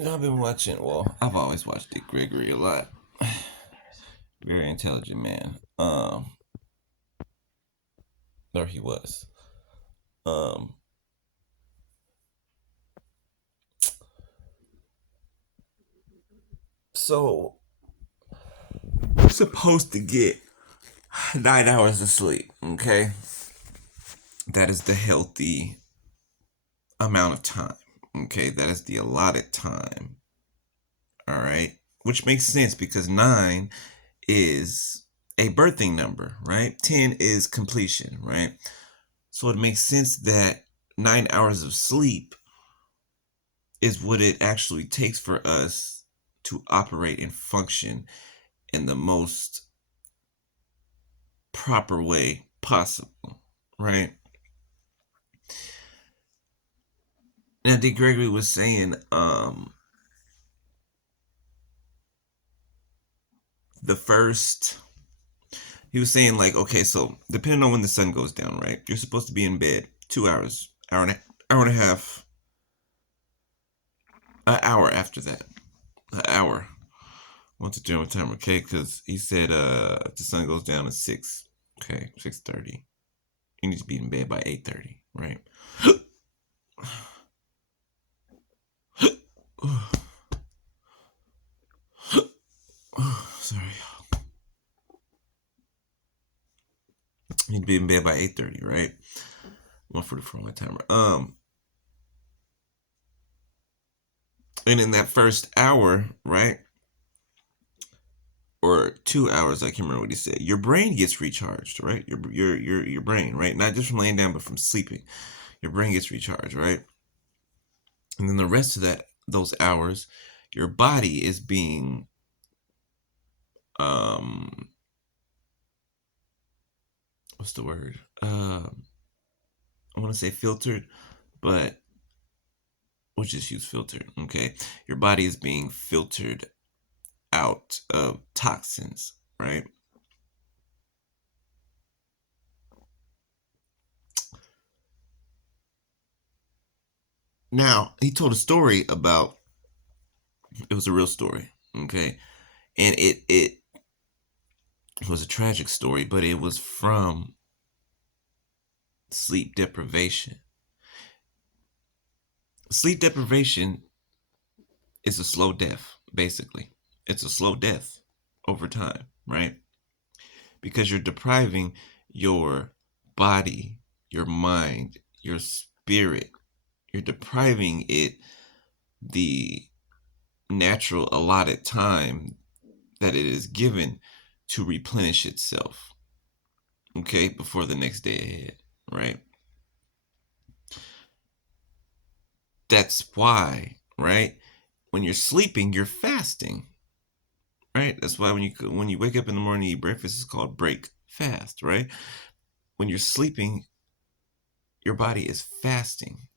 I've been watching. Well, I've always watched Dick Gregory a lot. Very intelligent man. There he was. Um, so we're supposed to get 9 hours of sleep. Okay, that is the healthy amount of time. Okay, that is the allotted time. All right, which makes sense because nine is a birthing number, right? 10 is completion, right? So it makes sense that 9 hours of sleep is what it actually takes for us to operate and function in the most proper way possible, right? Now, D. Gregory was saying the first, he was saying, like, okay, so depending on when the sun goes down, right? You're supposed to be in bed 2 hours, hour and a half, an hour after that, an hour. What's the general time? Okay, because he said the sun goes down at 6. Okay, 6:30. You need to be in bed by 8:30, right? Sorry. You need to be in bed by 8:30, right? 1:44 on my timer. And in that first hour, right, or 2 hours, I can't remember what he said. Your brain gets recharged, right? Your brain, right? Not just from laying down, but from sleeping. Your brain gets recharged, right? And then the rest of those hours, your body is being um what's the word? I want to say filtered, but we'll just use filtered. Okay, your body is being filtered out of toxins, right? Now he told a story about, it was a real story, okay, and it was a tragic story, but it was from sleep deprivation. Sleep deprivation is a slow death, basically. It's a slow death over time, right? Because you're depriving your body, your mind, your spirit, you're depriving it the natural allotted time that it is given to replenish itself, okay, before the next day ahead, right? That's why, right? When you're sleeping, you're fasting, right? That's why when you wake up in the morning, you eat breakfast, is called break fast, right? When you're sleeping, your body is fasting,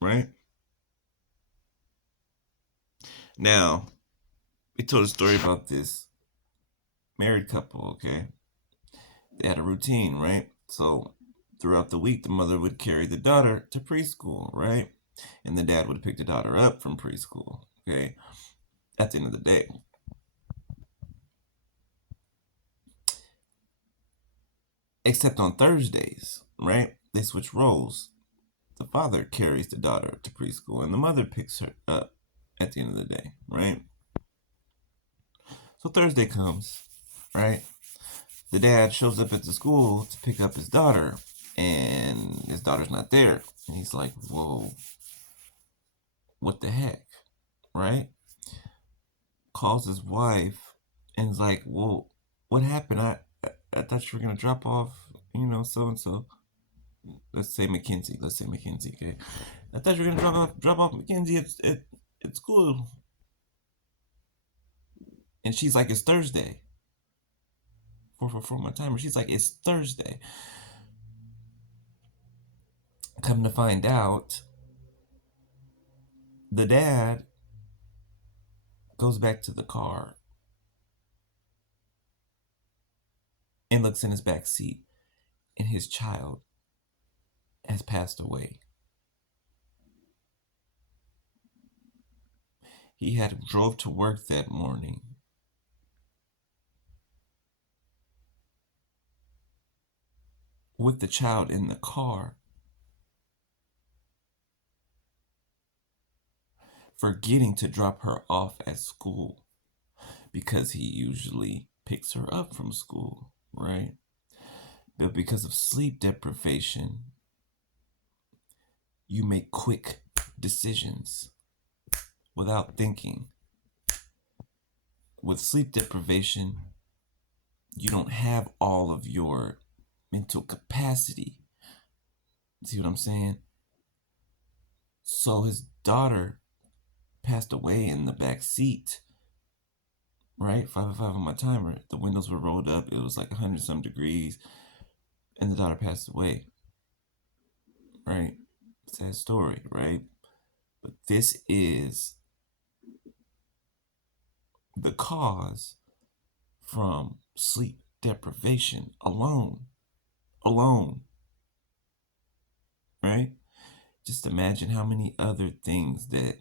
right? Now, we told a story about this married couple, okay? They had a routine, right? So throughout the week, the mother would carry the daughter to preschool, right? And the dad would pick the daughter up from preschool, okay? At the end of the day. Except on Thursdays, right? They switch roles. The father carries the daughter to preschool and the mother picks her up at the end of the day, right? So Thursday comes, right? The dad shows up at the school to pick up his daughter, and his daughter's not there. And he's like, whoa, what the heck, right? Calls his wife and is like, whoa, what happened? I thought you were going to drop off, so and so. Let's say Mackenzie. Okay. I thought you were gonna drop off Mackenzie at school. And she's like, it's Thursday. 444 my timer. She's like, it's Thursday. Come to find out, the dad goes back to the car and looks in his back seat, and his child has passed away. He had drove to work that morning with the child in the car, forgetting to drop her off at school because he usually picks her up from school, right? But because of sleep deprivation, you make quick decisions without thinking. With sleep deprivation, you don't have all of your mental capacity. See what I'm saying? So his daughter passed away in the back seat, right? 5:05 on my timer. The windows were rolled up. It was like 100 some degrees, and the daughter passed away, right? Sad story, right? But this is the cause from sleep deprivation alone. Alone, right? Just imagine how many other things that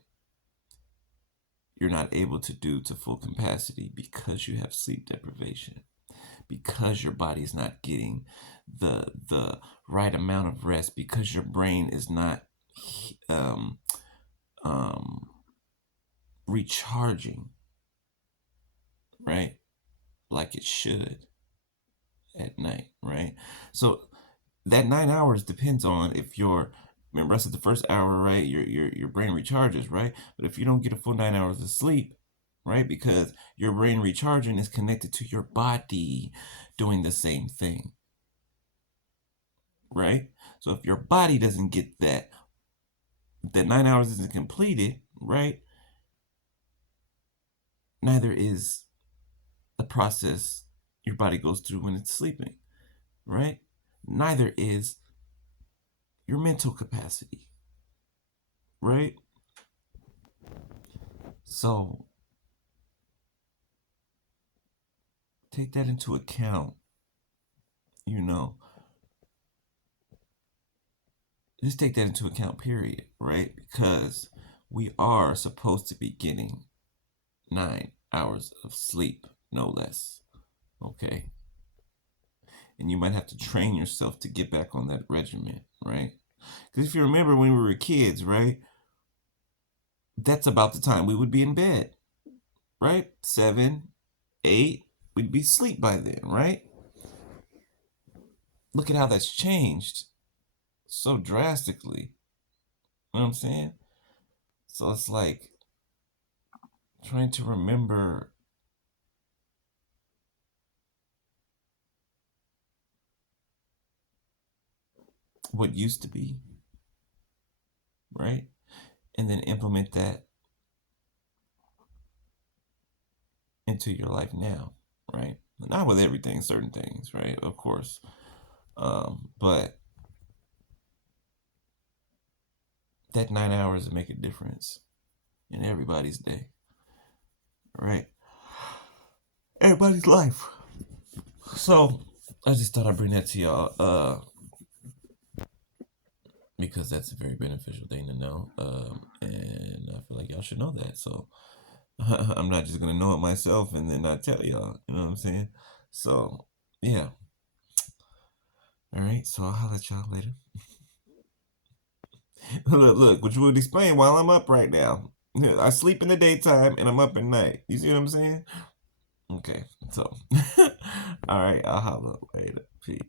you're not able to do to full capacity because you have sleep deprivation, because your body's not getting the right amount of rest, because your brain is not um, um, recharging, right, like it should at night, right? So that 9 hours depends on if you're, remember I said the first hour, right? Your brain recharges, right? But if you don't get a full 9 hours of sleep, right? Because your brain recharging is connected to your body doing the same thing, right? So if your body doesn't get that 9 hours isn't completed, right? Neither is the process your body goes through when it's sleeping, right? Neither is your mental capacity, right? So take that into account, you know. Just take that into account, period, right? Because we are supposed to be getting 9 hours of sleep, no less, okay? And you might have to train yourself to get back on that regimen, right? Because if you remember when we were kids, right, that's about the time we would be in bed, right? 7, 8, we'd be asleep by then, right? Look at how that's changed so drastically. You know what I'm saying? So it's like trying to remember what used to be, right? And then implement that into your life now, right? Not with everything, certain things, right? Of course. But that 9 hours will make a difference in everybody's day, right? Everybody's life. So I just thought I'd bring that to y'all, because that's a very beneficial thing to know. And I feel like y'all should know that. So I'm not just gonna know it myself and then not tell y'all. You know what I'm saying? So yeah. All right. So I'll holler at y'all later. Look, which would explain why I'm up right now. I sleep in the daytime and I'm up at night. You see what I'm saying? Okay. So, all right. I'll holler later. Peace.